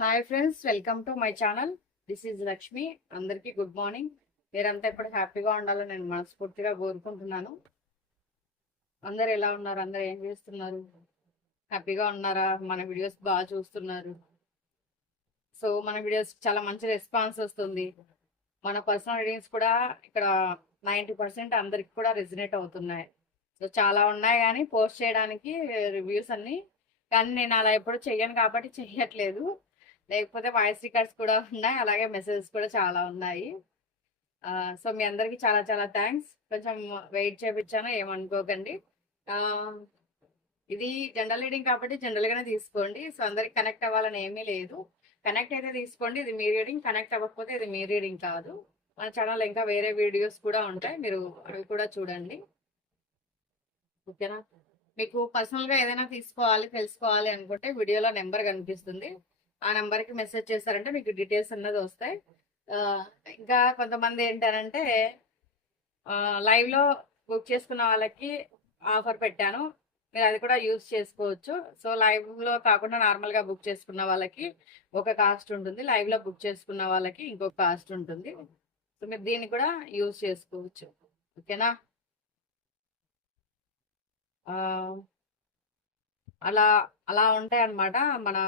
Hi friends welcome to my channel this is Lakshmi అందరికీ good morning మీరంతా ఇప్పుడు హ్యాపీగా ఉండాలని నేను మనస్ఫూర్తిగా కోరుకుంటున్నాను. అందరు ఎలా ఉన్నారు? అందరు ఏం చేస్తున్నారు? హ్యాపీగా ఉన్నారా? మన వీడియోస్ బాగా చూస్తున్నారు. సో మన వీడియోస్ చాలా మంచి రెస్పాన్స్ వస్తుంది. మన పర్సనల్ రీడింగ్స్ కూడా ఇక్కడ నైంటీ పర్సెంట్ అందరికి కూడా రెజినేట్ అవుతున్నాయి. సో చాలా ఉన్నాయి కానీ పోస్ట్ చేయడానికి రివ్యూస్ అన్నీ. కానీ నేను అలా ఎప్పుడు చెయ్యను కాబట్టి చెయ్యట్లేదు. లేకపోతే వాయిస్ రికార్డ్స్ కూడా ఉన్నాయి అలాగే మెసేజెస్ కూడా చాలా ఉన్నాయి. సో మీ అందరికీ చాలా చాలా థ్యాంక్స్. కొంచెం వెయిట్ చేపించాను ఏమనుకోకండి. ఇది జనరల్ రీడింగ్ కాబట్టి జనరల్గానే తీసుకోండి. సో అందరికి కనెక్ట్ అవ్వాలని ఏమీ లేదు. కనెక్ట్ అయితే తీసుకోండి ఇది మీ రీడింగ్. కనెక్ట్ అవ్వకపోతే ఇది మీ రీడింగ్ కాదు. మన ఛానల్ ఇంకా వేరే వీడియోస్ కూడా ఉంటాయి మీరు అవి కూడా చూడండి. ఓకేనా? మీకు పర్సనల్గా ఏదైనా తీసుకోవాలి తెలుసుకోవాలి అనుకుంటే వీడియోలో నెంబర్ కనిపిస్తుంది. ఆ నెంబర్కి మెసేజ్ చేస్తారంటే మీకు డీటెయిల్స్ అన్నది వస్తాయి. ఇంకా కొంతమంది ఏంటంటే లైవ్లో బుక్ చేసుకున్న వాళ్ళకి ఆఫర్ పెట్టాను. మీరు అది కూడా యూజ్ చేసుకోవచ్చు. సో లైవ్లో కాకుండా నార్మల్గా బుక్ చేసుకున్న వాళ్ళకి ఒక కాస్ట్ ఉంటుంది. లైవ్లో బుక్ చేసుకున్న వాళ్ళకి ఇంకొక కాస్ట్ ఉంటుంది. సో మీరు దీన్ని కూడా యూజ్ చేసుకోవచ్చు. ఓకేనా? అలా అలా ఉంటాయి అన్నమాట మన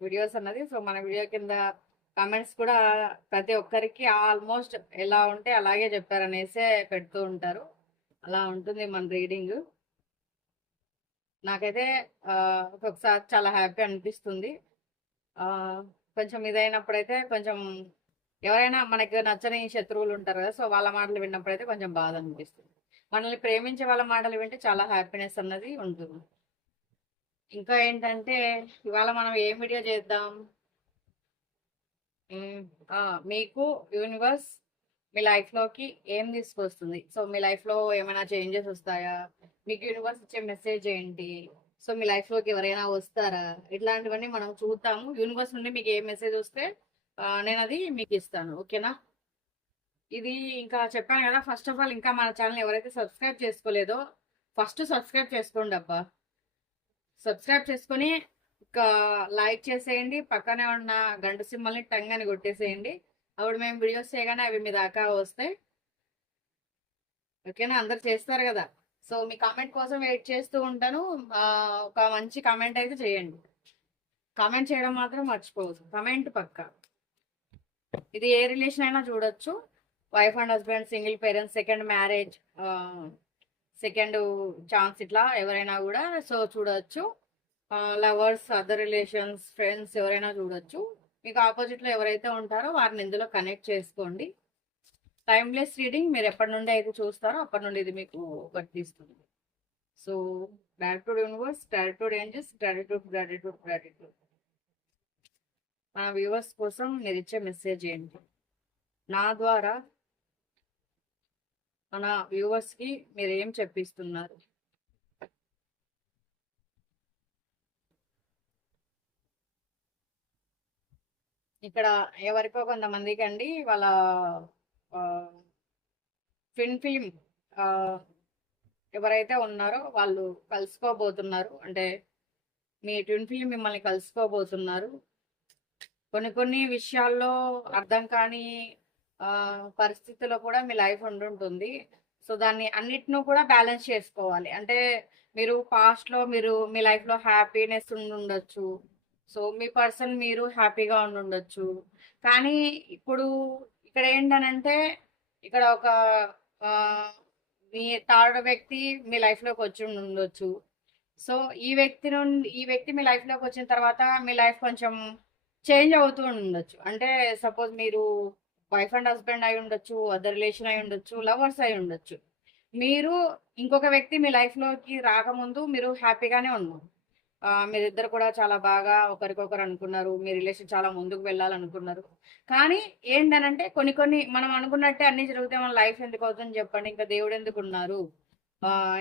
వీడియోస్ అన్నది. సో మన వీడియో కింద కమెంట్స్ కూడా ప్రతి ఒక్కరికి ఆల్మోస్ట్ ఎలా ఉంటే అలాగే చెప్పారనేసే పెడుతూ ఉంటారు. అలా ఉంటుంది మన రీడింగ్. నాకైతే ఒక్కొక్కసారి చాలా హ్యాపీ అనిపిస్తుంది. కొంచెం ఇదైనప్పుడైతే కొంచెం ఎవరైనా మనకి నచ్చని శత్రువులు ఉంటారు కదా సో వాళ్ళ మాటలు విన్నప్పుడైతే కొంచెం బాధ అనిపిస్తుంది. మనల్ని ప్రేమించే వాళ్ళ మాటలు వింటే చాలా హ్యాపీనెస్ అన్నది ఉంటుంది. ఇంకా ఏంటంటే ఇవాళ మనం ఏం వీడియో చేద్దాం? మీకు యూనివర్స్ మీ లైఫ్లోకి ఏం తీసుకొస్తుంది? సో మీ లైఫ్లో ఏమైనా చేంజెస్ వస్తాయా? మీకు యూనివర్స్ ఇచ్చే మెసేజ్ ఏంటి? సో మీ లైఫ్లోకి ఎవరైనా వస్తారా? ఇట్లాంటివన్నీ మనం చూద్దాము. యూనివర్స్ నుండి మీకు ఏ మెసేజ్ వస్తే నేను అది మీకు ఇస్తాను. ఓకేనా? ఇది ఇంకా చెప్పాను కదా. ఫస్ట్ ఆఫ్ ఆల్ ఇంకా మన ఛానల్ ఎవరైతే సబ్స్క్రైబ్ చేసుకోలేదో ఫస్ట్ సబ్స్క్రైబ్ చేసుకోండి అబ్బా. సబ్స్క్రైబ్ చేసుకొని ఇంకా లైక్ చేసేయండి. పక్కనే ఉన్న గంట సింబల్ని టంగ్ అని కొట్టేసేయండి. అప్పుడు మేము వీడియోస్ చేయగానే అవి మీ దాకా వస్తాయి. ఓకేనా? అందరు చేస్తారు కదా? సో మీ కామెంట్ కోసం వెయిట్ చేస్తూ ఉంటాను. ఒక మంచి కామెంట్ అయితే చేయండి. కామెంట్ చేయడం మాత్రం మర్చిపోవద్దు. కమెంట్ పక్క. ఇది ఏ రిలేషన్ అయినా చూడొచ్చు. Wife and husband single parents second marriage second chance ఇట్లా ఎవరైనా కూడా సో చూడొచ్చు. లవర్స్ అదర్ రిలేషన్స్ ఫ్రెండ్స్ ఎవరైనా చూడొచ్చు. మీకు ఆపోజిట్లో ఎవరైతే ఉంటారో వారిని ఇందులో కనెక్ట్ చేసుకోండి. టైమ్లెస్ రీడింగ్ మీరు ఎప్పటి నుండి అయితే చూస్తారో అప్పటి నుండి ఇది మీకు వర్తిస్తుంది. So gratitude universe gratitude angels gratitude gratitude gratitude మన వ్యూవర్స్ కోసం మీరు ఇచ్చే మెసేజ్ ఏంటి? నా ద్వారా మన వ్యూవర్స్కి మీరు ఏం చెప్పిస్తున్నారు? ఇక్కడ ఎవరికో కొంతమందికి అండి వాళ్ళ ఫిన్ ఫిల్మ్ ఎవరైతే ఉన్నారో వాళ్ళు కలుసుకోబోతున్నారు. అంటే మీ ట్విన్ ఫిల్మ్ మిమ్మల్ని కలుసుకోబోతున్నారు. కొన్ని కొన్ని విషయాల్లో అర్థం కాని పరిస్థితిలో కూడా మీ లైఫ్ ఉండుంటుంది. సో దాన్ని అన్నిటిని కూడా బ్యాలెన్స్ చేసుకోవాలి. అంటే మీరు పాస్ట్లో మీరు మీ లైఫ్లో హ్యాపీనెస్ ఉండొచ్చు సో మీ పర్సన్ మీరు హ్యాపీగా ఉండొచ్చు కానీ ఇప్పుడు ఇక్కడ ఏంటనంటే ఇక్కడ ఒక మీ థర్డ్ వ్యక్తి మీ లైఫ్లోకి వచ్చి ఉండొచ్చు సో ఈ వ్యక్తి నుండి ఈ వ్యక్తి మీ లైఫ్లోకి వచ్చిన తర్వాత మీ లైఫ్ కొంచెం చేంజ్ అవుతూ ఉండొచ్చు అంటే సపోజ్ మీరు వైఫ్ అండ్ హస్బెండ్ అయి ఉండొచ్చు అదర్ రిలేషన్ అయి ఉండొచ్చు లవర్స్ అయి ఉండొచ్చు. మీరు ఇంకొక వ్యక్తి మీ లైఫ్లోకి రాకముందు మీరు హ్యాపీగానే ఉన్నారు. మీరిద్దరు కూడా చాలా బాగా ఒకరికొకరు అనుకున్నారు మీ రిలేషన్ చాలా ముందుకు వెళ్ళాలనుకున్నారు. కానీ ఏంటనంటే కొన్ని కొన్ని మనం అనుకున్నట్టే అన్ని జరిగితే మన లైఫ్ ఎందుకు అవుతుంది చెప్పండి ఇంకా దేవుడు ఎందుకు ఉన్నారు?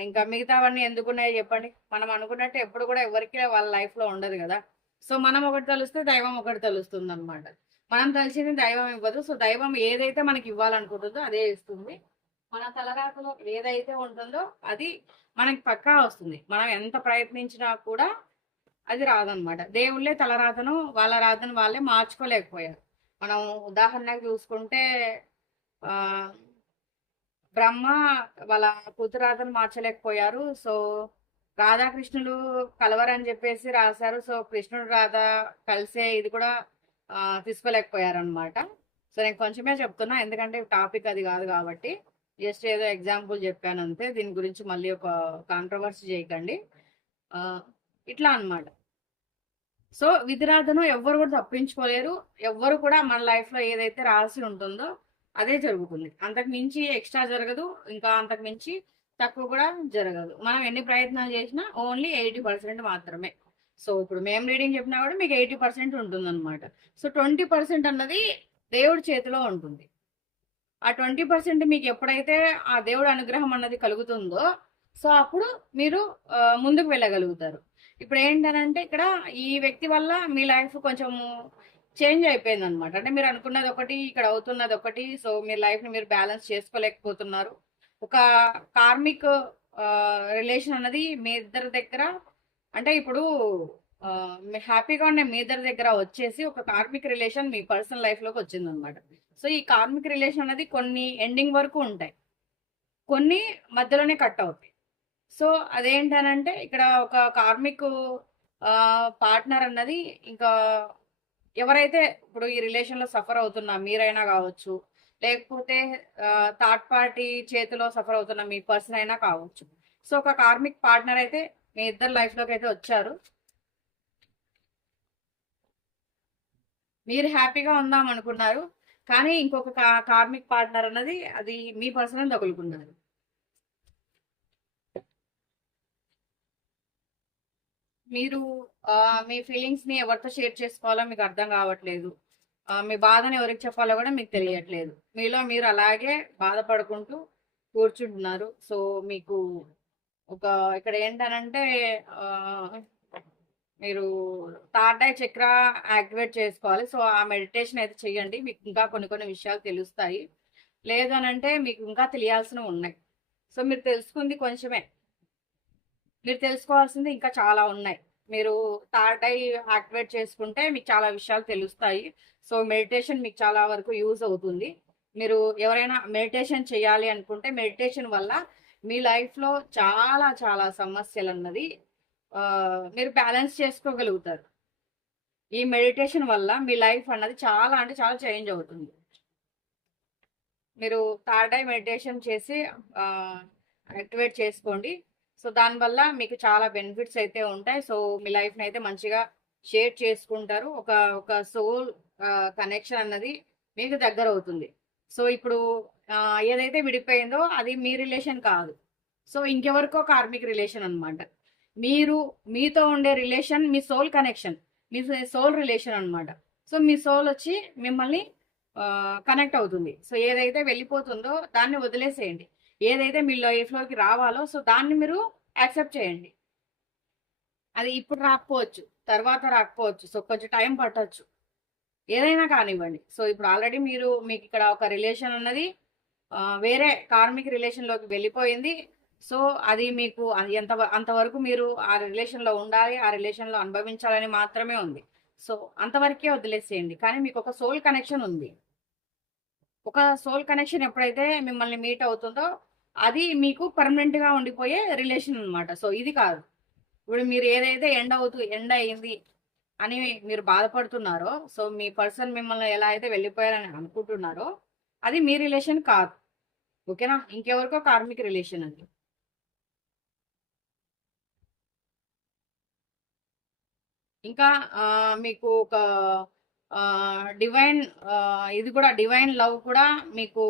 ఇంకా మిగతావన్నీ ఎందుకున్నాయి చెప్పండి. మనం అనుకున్నట్టే ఎప్పుడు కూడా ఎవరికి వాళ్ళ లైఫ్లో ఉండదు కదా. సో మనం ఒకటి తలుస్తే దైవం ఒకటి తెలుస్తుంది అనమాట మనం తలిచింది దైవం ఇవ్వదు. సో దైవం ఏదైతే మనకి ఇవ్వాలనుకుంటుందో అదే ఇస్తుంది. మన తలరాకలో ఏదైతే ఉంటుందో అది మనకి పక్కా వస్తుంది. మనం ఎంత ప్రయత్నించినా కూడా అది రాదనమాట. దేవుళ్ళే తలరాతను వాళ్ళ రాతను వాళ్ళే మార్చుకోలేకపోయారు. మనం ఉదాహరణకు చూసుకుంటే బ్రహ్మ వాళ్ళ కూతురాతను మార్చలేకపోయారు. సో రాధాకృష్ణులు కలవరని చెప్పేసి రాశారు. సో కృష్ణుడు రాధ కలిసే ఇది కూడా తీసుకోలేకపోయారనమాట సో నేను కొంచెమే చెప్తున్నా ఎందుకంటే టాపిక్ అది కాదు కాబట్టి. జస్ట్ ఏదో ఎగ్జాంపుల్ చెప్పాను అంతే. దీని గురించి మళ్ళీ ఒక కాంట్రవర్సీ చేయకండి. ఇట్లా అన్నమాట. సో విధిరాధను ఎవ్వరు కూడా తప్పించుకోలేరు. ఎవ్వరు కూడా మన లైఫ్లో ఏదైతే రాసి ఉంటుందో అదే జరుగుతుంది. అంతకు మించి ఎక్స్ట్రా జరగదు. ఇంకా అంతకు మించి తక్కువ కూడా జరగదు. మనం ఎన్ని ప్రయత్నాలు చేసినా ఓన్లీ ఎయిటీ పర్సెంట్ మాత్రమే. సో ఇప్పుడు మేము రీడింగ్ చెప్పినా కూడా మీకు ఎయిటీ పర్సెంట్ ఉంటుంది అనమాట సో ట్వంటీ పర్సెంట్ అన్నది దేవుడి చేతిలో ఉంటుంది. ఆ ట్వంటీ పర్సెంట్ మీకు ఎప్పుడైతే ఆ దేవుడు అనుగ్రహం అన్నది కలుగుతుందో సో అప్పుడు మీరు ముందుకు వెళ్ళగలుగుతారు. ఇప్పుడు ఏంటనంటే ఇక్కడ ఈ వ్యక్తి వల్ల మీ లైఫ్ కొంచెము చేంజ్ అయిపోయింది అనమాట అంటే మీరు అనుకున్నది ఒకటి ఇక్కడ అవుతున్నది ఒకటి సో మీ లైఫ్ని మీరు బ్యాలెన్స్ చేసుకోలేకపోతున్నారు. ఒక కార్మిక్ రిలేషన్ అన్నది మీ ఇద్దరి దగ్గర అంటే ఇప్పుడు హ్యాపీగా ఉండే మీ ఇద్దరి దగ్గర వచ్చేసి ఒక కార్మిక్ రిలేషన్ మీ పర్సనల్ లైఫ్లోకి వచ్చింది అనమాట సో ఈ కార్మిక్ రిలేషన్ అనేది కొన్ని ఎండింగ్ వరకు ఉంటాయి. కొన్ని మధ్యలోనే కట్ అవుతాయి. సో అదేంటనంటే ఇక్కడ ఒక కార్మిక్ పార్ట్నర్ అన్నది ఇంకా ఎవరైతే ఇప్పుడు ఈ రిలేషన్లో సఫర్ అవుతున్నా మీరైనా కావచ్చు లేకపోతే థర్డ్ పార్టీ చేతిలో సఫర్ అవుతున్న మీ పర్సన్ అయినా కావచ్చు. సో ఒక కార్మిక్ పార్ట్నర్ అయితే మీ ఇద్దరు లైఫ్లోకి అయితే వచ్చారు. మీరు హ్యాపీగా ఉందాం అనుకున్నారు. కానీ ఇంకొక కార్మిక్ పార్ట్నర్ అన్నది అది మీ పర్సన్ తగులుకున్నారు. మీరు మీ ఫీలింగ్స్ని ఎవరితో షేర్ చేసుకోవాలో మీకు అర్థం కావట్లేదు. మీ బాధని ఎవరికి చెప్పాలో కూడా మీకు తెలియట్లేదు. మీలో మీరు అలాగే బాధపడుకుంటూ కూర్చుంటున్నారు. సో మీకు ఒక ఇక్కడ ఏంటనంటే మీరు థర్డ్ ఐ చక్ర యాక్టివేట్ చేసుకోవాలి. సో ఆ మెడిటేషన్ అయితే చేయండి. మీకు ఇంకా కొన్ని కొన్ని విషయాలు తెలుస్తాయి. లేదు మీకు ఇంకా తెలియాల్సినవి ఉన్నాయి. సో మీరు తెలుసుకుంది కొంచెమే. మీరు తెలుసుకోవాల్సింది ఇంకా చాలా ఉన్నాయి. మీరు థర్డ్ ఐ యాక్టివేట్ చేసుకుంటే మీకు చాలా విషయాలు తెలుస్తాయి. సో మెడిటేషన్ మీకు చాలా వరకు యూజ్ అవుతుంది. మీరు ఎవరైనా మెడిటేషన్ చేయాలి అనుకుంటే మెడిటేషన్ వల్ల మీ లైఫ్లో చాలా చాలా సమస్యలు అన్నది మీరు బ్యాలెన్స్ చేసుకోగలుగుతారు. ఈ మెడిటేషన్ వల్ల మీ లైఫ్ అన్నది చాలా అంటే చాలా చేంజ్ అవుతుంది. మీరు థర్డ్ ఐ మెడిటేషన్ చేసి యాక్టివేట్ చేసుకోండి. సో దానివల్ల మీకు చాలా బెనిఫిట్స్ అయితే ఉంటాయి. సో మీ లైఫ్ని అయితే మంచిగా షేర్ చేసుకుంటారు. ఒక ఒక సోల్ కనెక్షన్ అన్నది మీకు దగ్గర అవుతుంది. సో ఇప్పుడు ఏదైతే విడిపోయిందో అది మీ రిలేషన్ కాదు. సో ఇంకెవరికో కార్మిక్ రిలేషన్ అనమాట మీరు మీతో ఉండే రిలేషన్ మీ సోల్ కనెక్షన్ మీ సోల్ రిలేషన్ అనమాట సో మీ సోల్ వచ్చి మిమ్మల్ని కనెక్ట్ అవుతుంది. సో ఏదైతే వెళ్ళిపోతుందో దాన్ని వదిలేసేయండి. ఏదైతే మీ లైఫ్లోకి రావాలో సో దాన్ని మీరు యాక్సెప్ట్ చేయండి. అది ఇప్పుడు రాకపోవచ్చు తర్వాత రాకపోవచ్చు సో కొంచెం టైం పట్టచ్చు. ఏదైనా కానివ్వండి. సో ఇప్పుడు ఆల్రెడీ మీరు మీకు ఇక్కడ ఒక రిలేషన్ అన్నది వేరే కార్మిక్ రిలేషన్లోకి వెళ్ళిపోయింది. సో అది మీకు ఎంత అంతవరకు మీరు ఆ రిలేషన్లో ఉండాలి ఆ రిలేషన్లో అనుభవించాలని మాత్రమే ఉంది. సో అంతవరకే వదిలేసేయండి. కానీ మీకు ఒక సోల్ కనెక్షన్ ఉంది. ఒక సోల్ కనెక్షన్ ఎప్పుడైతే మిమ్మల్ని మీట్ అవుతుందో అది మీకు పర్మనెంట్గా ఉండిపోయే రిలేషన్ అన్నమాట. సో ఇది కాదు. ఇప్పుడు మీరు ఏదైతే ఎండ్ అవుతూ ఎండ్ అయింది అని మీరు బాధపడుతున్నారో సో మీ పర్సన్ మిమ్మల్ని ఎలా అయితే వెళ్ళిపోయారని అనుకుంటున్నారో అది మీ రిలేషన్ కాదు. ఓకేనా? ఇంకెవరికో కార్మిక రిలేషన్ అది. ఇంకా మీకు ఒక డివైన్ ఇది కూడా డివైన్ లవ్ కూడా మీకు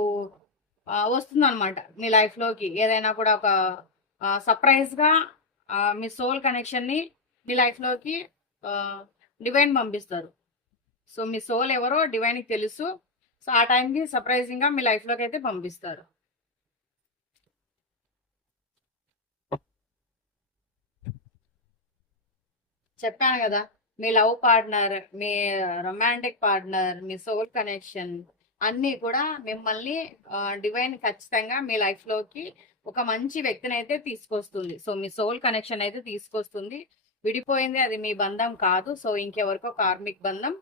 వస్తుందన్నమాట మీ లైఫ్లోకి. ఏదైనా కూడా ఒక సర్ప్రైజ్గా మీ సోల్ కనెక్షన్ని మీ లైఫ్లోకి డివైన్ పంపిస్తారు. సో మీ సోల్ ఎవరో డివైన్కి తెలుసు. సో ఆ టైంకి సర్ప్రైజింగ్గా మీ లైఫ్లోకి అయితే పంపిస్తారు. చెప్పాను కదా మీ లవ్ పార్ట్నర్ మీ రొమాంటిక్ పార్ట్నర్ మీ సోల్ కనెక్షన్ అన్నీ కూడా మిమ్మల్ని డివైన్ ఖచ్చితంగా మీ లైఫ్లోకి ఒక మంచి వ్యక్తిని అయితే తీసుకొస్తుంది. సో మీ సోల్ కనెక్షన్ అయితే తీసుకొస్తుంది. విడిపోయింది అది మీ బంధం కాదు. సో ఇంకెవరికో కార్మిక్ బంధం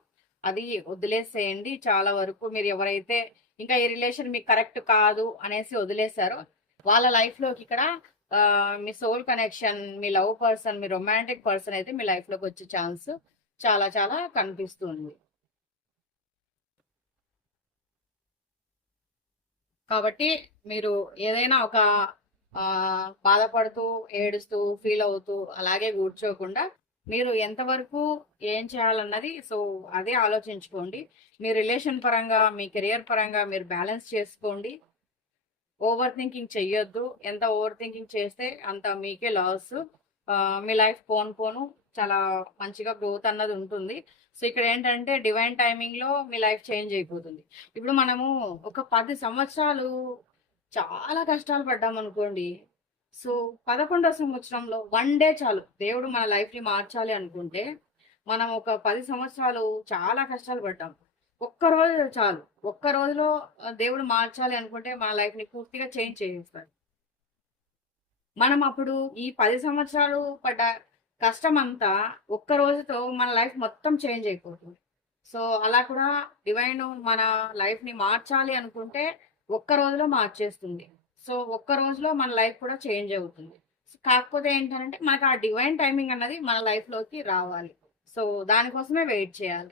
అది వదిలేసేయండి. చాలా వరకు మీరు ఎవరైతే ఇంకా ఈ రిలేషన్ మీకు కరెక్ట్ కాదు అనేసి వదిలేశారో వాళ్ళ లైఫ్లోకి ఇక్కడ మీ సోల్ కనెక్షన్ మీ లవ్ పర్సన్ మీ రొమాంటిక్ పర్సన్ అయితే మీ లైఫ్లోకి వచ్చే ఛాన్స్ చాలా చాలా కనిపిస్తుంది కాబట్టి మీరు ఏదైనా ఒక ఆ, బాధపడుతూ ఏడుస్తూ ఫీల్ అవుతూ అలాగే కూర్చోకుండా మీరు ఎంతవరకు ఏం చేయాలన్నది సో అదే ఆలోచించుకోండి. మీ రిలేషన్ పరంగా మీ కెరియర్ పరంగా మీరు బ్యాలెన్స్ చేసుకోండి. ఓవర్ థింకింగ్ చెయ్యొద్దు. ఎంత ఓవర్ థింకింగ్ చేస్తే అంత మీకే లాస్. మీ లైఫ్ పోను పోను చాలా మంచిగా గ్రోత్ అన్నది ఉంటుంది. సో ఇక్కడ ఏంటంటే డివైన్ టైమింగ్లో మీ లైఫ్ చేంజ్ అయిపోతుంది. ఇప్పుడు మనము ఒక పది సంవత్సరాలు చాలా కష్టాలు పడ్డాం అనుకోండి సో పదకొండవ సంవత్సరంలో వన్ డే చాలు. దేవుడు మన లైఫ్ని మార్చాలి అనుకుంటే మనం ఒక పది సంవత్సరాలు చాలా కష్టాలు పడ్డాం. ఒక్క రోజు చాలు. ఒక్క రోజులో దేవుడు మార్చాలి అనుకుంటే మన లైఫ్ని పూర్తిగా చేంజ్ చేసేస్తాడు మనం అప్పుడు ఈ పది సంవత్సరాలు పడ్డ కష్టం అంతా ఒక్క రోజుతో మన లైఫ్ మొత్తం చేంజ్ అయిపోతుంది. సో అలా కూడా డివైన్ మన లైఫ్ని మార్చాలి అనుకుంటే ఒక్క రోజులో మార్చేస్తుంది. సో ఒక్క రోజులో మన లైఫ్ కూడా చేంజ్ అవుతుంది. కాకపోతే ఏంటంటే మనకు ఆ డివైన్ టైమింగ్ అన్నది మన లైఫ్లోకి రావాలి. సో దానికోసమే వెయిట్ చేయాలి.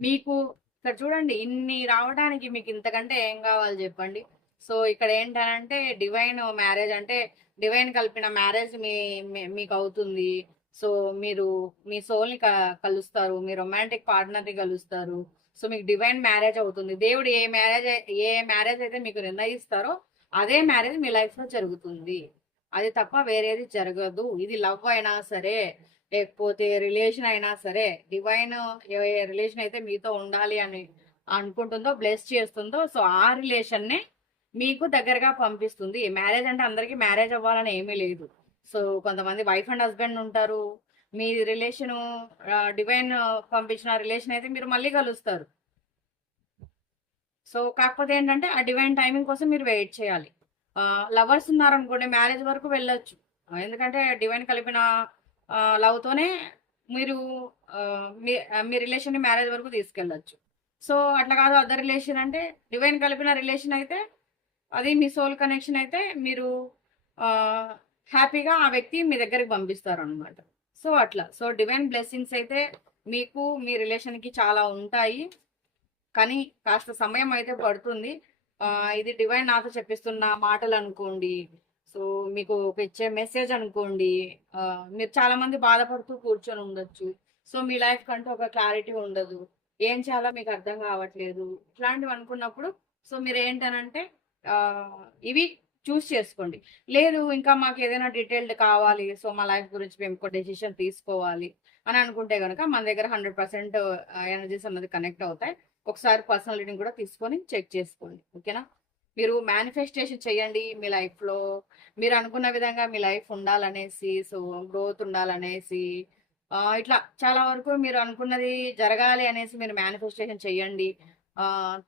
మీకు ఇక్కడ చూడండి ఇన్ని రావడానికి మీకు ఇంతకంటే ఏం కావాలి చెప్పండి? సో ఇక్కడ ఏంటంటే డివైన్ మ్యారేజ్ అంటే డివైన్ కలిపిన మ్యారేజ్ మీ- మీకు అవుతుంది. సో మీరు మీ సోల్ని కలుస్తారు మీ రొమాంటిక్ పార్ట్నర్ని కలుస్తారు. సో మీకు డివైన్ మ్యారేజ్ అవుతుంది. దేవుడు ఏ మ్యారేజ్ ఏ మ్యారేజ్ అయితే మీకు నిర్ణయిస్తారో అదే మ్యారేజ్ మీ లైఫ్లో జరుగుతుంది. అది తప్ప వేరేది జరగదు. ఇది లవ్ అయినా సరే లేకపోతే రిలేషన్ అయినా సరే డివైన్ ఏ రిలేషన్ అయితే మీతో ఉండాలి అని అనుకుంటుందో బ్లెస్ చేస్తుందో సో ఆ రిలేషన్నే మీకు దగ్గరగా పంపిస్తుంది. మ్యారేజ్ అంటే అందరికీ మ్యారేజ్ అవ్వాలని ఏమీ లేదు. సో కొంతమంది వైఫ్ అండ్ హస్బెండ్ ఉంటారు. మీ రిలేషన్ డివైన్ పంపించిన రిలేషన్ అయితే మీరు మళ్ళీ కలుస్తారు. సో కాకపోతే ఏంటంటే ఆ డివైన్ టైమింగ్ కోసం మీరు వెయిట్ చేయాలి. లవర్స్ ఉన్నారనుకోండి మ్యారేజ్ వరకు వెళ్ళొచ్చు. ఎందుకంటే డివైన్ కలిపిన లవ్తోనే మీరు మీ రిలేషన్ని మీ మ్యారేజ్ వరకు తీసుకెళ్ళొచ్చు. సో అట్లా కాదు అదర్ రిలేషన్ అంటే డివైన్ కలిపిన రిలేషన్ అయితే అది మీ సోల్ కనెక్షన్ అయితే మీరు హ్యాపీగా ఆ వ్యక్తి మీ దగ్గరికి పంపిస్తారు అనమాట సో అట్లా. సో డివైన్ బ్లెస్సింగ్స్ అయితే మీకు మీ రిలేషన్కి చాలా ఉంటాయి. కానీ కాస్త సమయం అయితే పడుతుంది. ఇది డివైన్ నాతో చెప్పిస్తున్న మాటలు అనుకోండి. సో మీకు ఒక ఇచ్చే మెసేజ్ అనుకోండి. మీరు చాలా మంది బాధపడుతూ కూర్చొని ఉండొచ్చు. సో మీ లైఫ్ కంటూ ఒక క్లారిటీ ఉండదు. ఏం చేయాలో మీకు అర్థం కావట్లేదు. ఇట్లాంటివి అనుకున్నప్పుడు సో మీరు ఏంటనంటే ఇవి చూస్ చేసుకోండి. లేదు ఇంకా మాకు ఏదైనా డీటెయిల్డ్ కావాలి సో మా లైఫ్ గురించి మేము ఒక డెసిషన్ తీసుకోవాలి అని అనుకుంటే కనుక మన దగ్గర హండ్రెడ్ పర్సెంట్ ఎనర్జీస్ అన్నది కనెక్ట్ అవుతాయి. ఒకసారి పర్సనల్ రీడింగ్ కూడా తీసుకొని చెక్ చేసుకోండి. ఓకేనా? మీరు మేనిఫెస్టేషన్ చేయండి మీ లైఫ్లో. మీరు అనుకున్న విధంగా మీ లైఫ్ ఉండాలనేసి సో గ్రోత్ ఉండాలనేసి ఇట్లా చాలా వరకు మీరు అనుకున్నది జరగాలి అనేసి మీరు మేనిఫెస్టేషన్ చేయండి.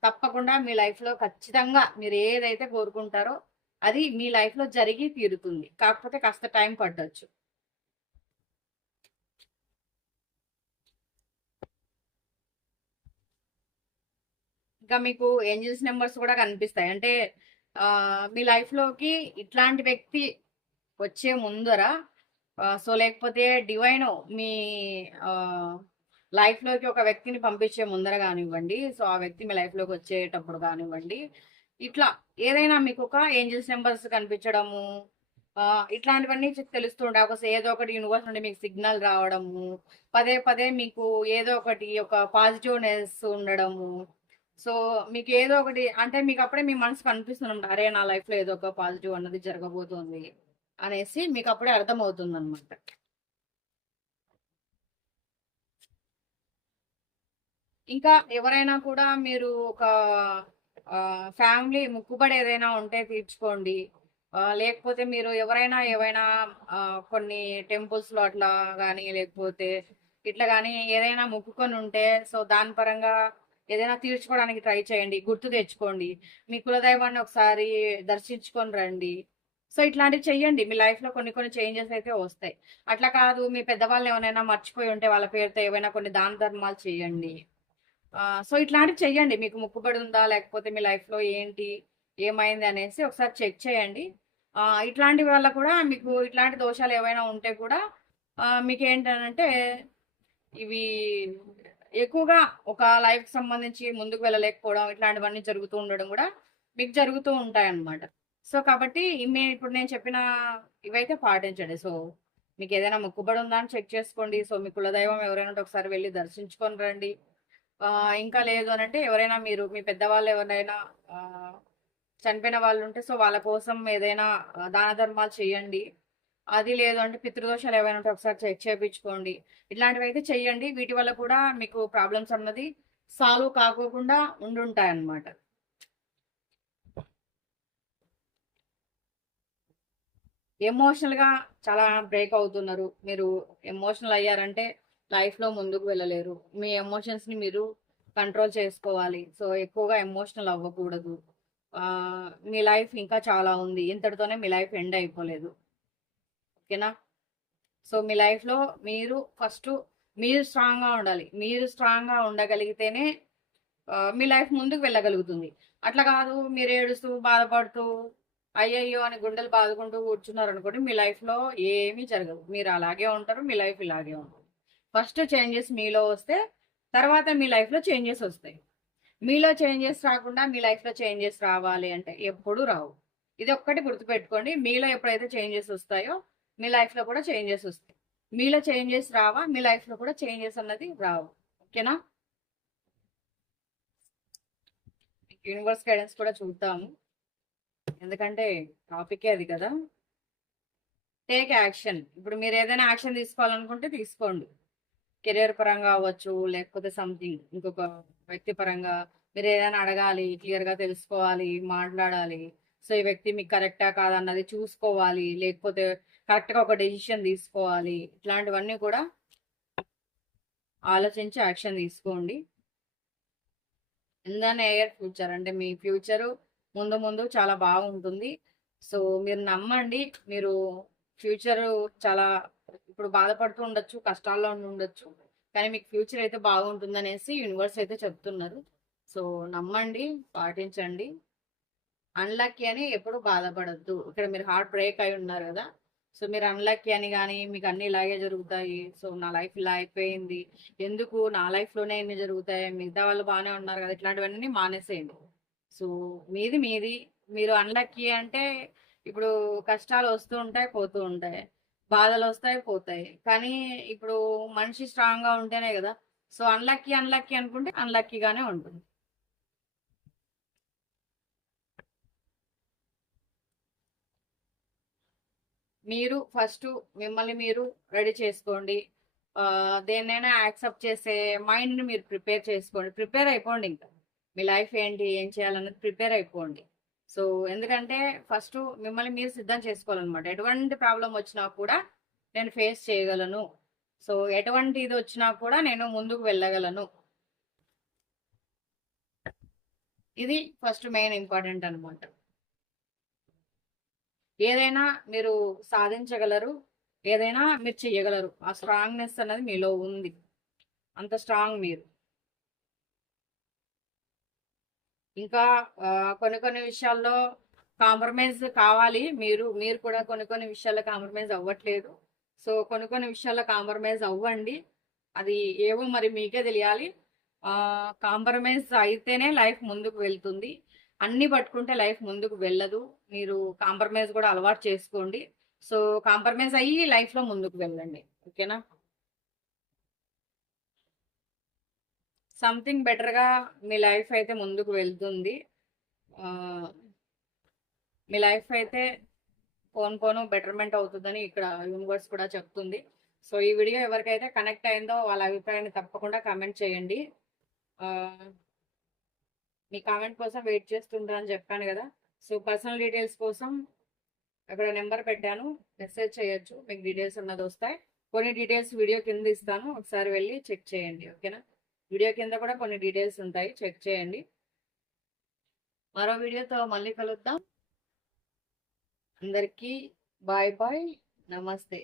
తప్పకుండా మీ లైఫ్లో ఖచ్చితంగా మీరు ఏదైతే కోరుకుంటారో అది మీ లైఫ్లో జరిగి తీరుతుంది. కాకపోతే కాస్త టైం పట్టొచ్చు. ఇంకా మీకు ఏంజిల్స్ నెంబర్స్ కూడా కనిపిస్తాయి. అంటే మీ లైఫ్లోకి ఇట్లాంటి వ్యక్తి వచ్చే ముందర సో లేకపోతే డివైన్ మీ లైఫ్లోకి ఒక వ్యక్తిని పంపించే ముందర కానివ్వండి సో ఆ వ్యక్తి మీ లైఫ్లోకి వచ్చేటప్పుడు కానివ్వండి ఇట్లా ఏదైనా మీకు ఒక ఏంజిల్స్ నెంబర్స్ కనిపించడము ఇట్లాంటివన్నీ తెలుస్తుండే. తెలుస్తూ ఒక ఏదో ఒకటి యూనివర్స్ నుండి మీకు సిగ్నల్ రావడము పదే పదే మీకు ఏదో ఒకటి ఒక పాజిటివ్నెస్ ఉండడము. సో మీకు ఏదో ఒకటి అంటే మీకు అప్పుడే మీ మనసుకు అనిపిస్తుంది అరే నా లైఫ్లో ఏదో ఒక పాజిటివ్ అన్నది జరగబోతుంది అనేసి మీకు అప్పుడే అర్థమవుతుంది అనమాట ఇంకా ఎవరైనా కూడా మీరు ఒక ఫ్యామిలీ ముక్కుబడి ఏదైనా ఉంటే తీర్చుకోండి. లేకపోతే మీరు ఎవరైనా ఏవైనా కొన్ని టెంపుల్స్లో అట్లా కానీ లేకపోతే ఇట్లా కానీ ఏదైనా ముక్కుకొని ఉంటే సో దాని పరంగా ఏదైనా తీర్చుకోవడానికి ట్రై చేయండి. గుర్తు తెచ్చుకోండి. మీ కులదైవాన్ని ఒకసారి దర్శించుకొని రండి. సో ఇట్లాంటివి చెయ్యండి. మీ లైఫ్లో కొన్ని కొన్ని చేంజెస్ అయితే వస్తాయి. అట్లా కాదు మీ పెద్దవాళ్ళు ఏమైనా మర్చిపోయి ఉంటే వాళ్ళ పేరుతో ఏవైనా కొన్ని దాన ధర్మాలు చేయండి. సో ఇట్లాంటివి చెయ్యండి. మీకు ముక్కుబడి ఉందా లేకపోతే మీ లైఫ్లో ఏంటి? ఏమైంది? అనేసి ఒకసారి చెక్ చేయండి. ఇట్లాంటి వల్ల కూడా మీకు ఇట్లాంటి దోషాలు ఏవైనా ఉంటే కూడా ఆ, మీకు ఏంటంటే ఇవి ఎక్కువగా ఒక లైఫ్కి సంబంధించి ముందుకు వెళ్ళలేకపోవడం ఇట్లాంటివన్నీ జరుగుతూ ఉండడం కూడా మీకు జరుగుతూ ఉంటాయి అన్నమాట సో కాబట్టి మీ ఇప్పుడు నేను చెప్పిన ఇవైతే పాటించండి. సో మీకు ఏదైనా మొక్కుబడి ఉందా అని చెక్ చేసుకోండి. సో మీ కులదైవం ఎవరైనా ఉంటే ఒకసారి వెళ్ళి దర్శించుకొని రండి. ఇంకా లేదు అని అంటే ఎవరైనా మీరు మీ పెద్దవాళ్ళు ఎవరైనా చనిపోయిన వాళ్ళు ఉంటే సో వాళ్ళ కోసం ఏదైనా దాన ధర్మాలు చేయండి. అది లేదు అంటే పితృదోషాలు ఏమైనా ఉంటే ఒకసారి చెక్ చేయించుకోండి ఇట్లాంటివి అయితే చెయ్యండి. వీటి వల్ల కూడా మీకు ప్రాబ్లమ్స్ అన్నది సాల్వ్ కాకోకుండా ఉండుంటాయి అన్నమాట చాలా బ్రేక్ అవుతున్నారు. మీరు ఎమోషనల్ అయ్యారంటే లైఫ్లో ముందుకు వెళ్ళలేరు. మీ ఎమోషన్స్ని మీరు కంట్రోల్ చేసుకోవాలి. సో ఎక్కువగా ఎమోషనల్ అవ్వకూడదు. మీ లైఫ్ ఇంకా చాలా ఉంది. ఇంతటితోనే మీ లైఫ్ ఎండ్ అయిపోలేదు. ఓకేనా? సో మీ లైఫ్లో మీరు ఫస్ట్ మీరు స్ట్రాంగ్గా ఉండాలి. మీరు స్ట్రాంగ్గా ఉండగలిగితేనే మీ లైఫ్ ముందుకు వెళ్ళగలుగుతుంది. అట్లా కాదు మీరు ఏడుస్తూ బాధపడుతూ అయ్యయ్యో అని గుండెలు బాదుకుంటూ కూర్చున్నారు అనుకోండి మీ లైఫ్లో ఏమీ జరగదు. మీరు అలాగే ఉంటారు మీ లైఫ్ ఇలాగే ఉంటుంది. ఫస్ట్ చేంజెస్ మీలో వస్తే తర్వాత మీ లైఫ్లో చేంజెస్ వస్తాయి. మీలో చేంజెస్ రాకుండా మీ లైఫ్లో చేంజెస్ రావాలి అంటే ఎప్పుడు రావు. ఇది ఒక్కటి గుర్తుపెట్టుకోండి. మీలో ఎప్పుడైతే చేంజెస్ వస్తాయో మీ లైఫ్లో కూడా చేంజెస్ వస్తాయి. మీలో చేంజెస్ రావా మీ లైఫ్లో కూడా చేంజెస్ అన్నది రావు. ఓకేనా? యూనివర్స్ గైడెన్స్ కూడా చూద్దాము. ఎందుకంటే టాపికే అది కదా. Take action. ఇప్పుడు మీరు ఏదైనా యాక్షన్ తీసుకోవాలనుకుంటే తీసుకోండి. కెరియర్ పరంగా అవ్వచ్చు లేకపోతే సంథింగ్ ఇంకొక వ్యక్తి పరంగా మీరు ఏదైనా అడగాలి క్లియర్గా తెలుసుకోవాలి మాట్లాడాలి. సో ఈ వ్యక్తి మీకు కరెక్టా కాదన్నది చూసుకోవాలి లేకపోతే కరెక్ట్గా ఒక డెసిషన్ తీసుకోవాలి. ఇట్లాంటివన్నీ కూడా ఆలోచించి యాక్షన్ తీసుకోండి. ఇందన్ ఎయిర్ ఫ్యూచర్ అంటే మీ ఫ్యూచర్ ముందు ముందు చాలా బాగుంటుంది. సో మీరు నమ్మండి మీరు ఫ్యూచర్ చాలా ఇప్పుడు బాధపడుతూ ఉండొచ్చు కష్టాల్లో ఉండొచ్చు. కానీ మీకు ఫ్యూచర్ అయితే బాగుంటుంది అనేసి యూనివర్స్ అయితే చెప్తున్నారు. సో నమ్మండి పాటించండి. అన్లక్కీ అని ఎప్పుడు బాధపడద్దు. ఇక్కడ మీరు హార్ట్ బ్రేక్ అయి ఉన్నారు కదా సో మీరు అన్లక్కీ అని కానీ మీకు అన్ని ఇలాగే జరుగుతాయి. సో నా లైఫ్ ఇలా అయిపోయింది. ఎందుకు నా లైఫ్లోనే ఎన్ని జరుగుతాయి? మిగతా వాళ్ళు బాగానే ఉన్నారు కదా ఇట్లాంటివన్నీ మానేసేయండి. సో మీది మీది. మీరు అన్లక్కీ అంటే ఇప్పుడు కష్టాలు వస్తూ ఉంటాయి పోతూ ఉంటాయి. బాధలు వస్తాయి పోతాయి. కానీ ఇప్పుడు మనిషి స్ట్రాంగ్గా ఉంటేనే కదా. సో అన్లక్కీ అన్లక్కీ అనుకుంటే అన్లక్కీగానే ఉంటుంది. మీరు ఫస్ట్ మిమ్మల్ని మీరు రెడీ చేసుకోండి. దేన్నైనా యాక్సెప్ట్ చేసే మైండ్ని మీరు ప్రిపేర్ చేసుకోండి. ప్రిపేర్ అయిపోండి ఇంకా. మీ లైఫ్ ఏంటి ఏం చేయాలన్నది ప్రిపేర్ అయిపోండి. సో ఎందుకంటే ఫస్ట్ మిమ్మల్ని మీరు సిద్ధం చేసుకోవాలన్నమాట. ఎటువంటి ప్రాబ్లం వచ్చినా కూడా నేను ఫేస్ చేయగలను. సో ఎటువంటి ఇది వచ్చినా కూడా నేను ముందుకు వెళ్ళగలను. ఇది ఫస్ట్ మెయిన్ ఇంపార్టెంట్ అనమాట ఏదైనా మీరు సాధించగలరు ఏదైనా మీరు చెయ్యగలరు. ఆ స్ట్రాంగ్నెస్ అనేది మీలో ఉంది. అంత స్ట్రాంగ్ మీరు. ఇంకా కొన్ని కొన్ని విషయాల్లో కాంప్రమైజ్ కావాలి. మీరు మీరు కూడా కొన్ని కొన్ని విషయాల్లో కాంప్రమైజ్ అవ్వట్లేదు. సో కొన్ని కొన్ని విషయాల్లో కాంప్రమైజ్ అవ్వండి. అది ఏవో మరి మీకే తెలియాలి. కాంప్రమైజ్ అయితేనే లైఫ్ ముందుకు వెళ్తుంది. అన్ని పట్టుకుంటే లైఫ్ ముందుకు వెళ్ళదు. మీరు కాంప్రమైజ్ కూడా అలవాటు చేసుకోండి. సో కాంప్రమైజ్ అయ్యి లైఫ్లో ముందుకు వెళ్ళండి. ఓకేనా? సంథింగ్ బెటర్గా మీ లైఫ్ అయితే ముందుకు వెళ్తుంది. మీ లైఫ్ అయితే పోను పోను బెటర్మెంట్ అవుతుందని ఇక్కడ యూనివర్స్ కూడా చెప్తుంది. సో ఈ వీడియో ఎవరికైతే కనెక్ట్ అయిందో వాళ్ళ అభిప్రాయాన్ని తప్పకుండా కామెంట్ చేయండి. మీ కామెంట్ కోసం వెయిట్ చేస్తుంటారని చెప్పాను కదా. సో పర్సనల్ డీటెయిల్స్ కోసం అక్కడ నెంబర్ పెట్టాను. మెసేజ్ చేయొచ్చు. మీకు డీటెయిల్స్ ఉన్నది వస్తాయి. కొన్ని డీటెయిల్స్ వీడియో కింద ఇస్తాను. ఒకసారి వెళ్ళి చెక్ చేయండి. ఓకేనా? వీడియో కింద కూడా కొన్ని డీటెయిల్స్ ఉంటాయి. చెక్ చేయండి. మరో వీడియోతో మళ్ళీ కలుద్దాం. అందరికీ బాయ్ బాయ్. నమస్తే.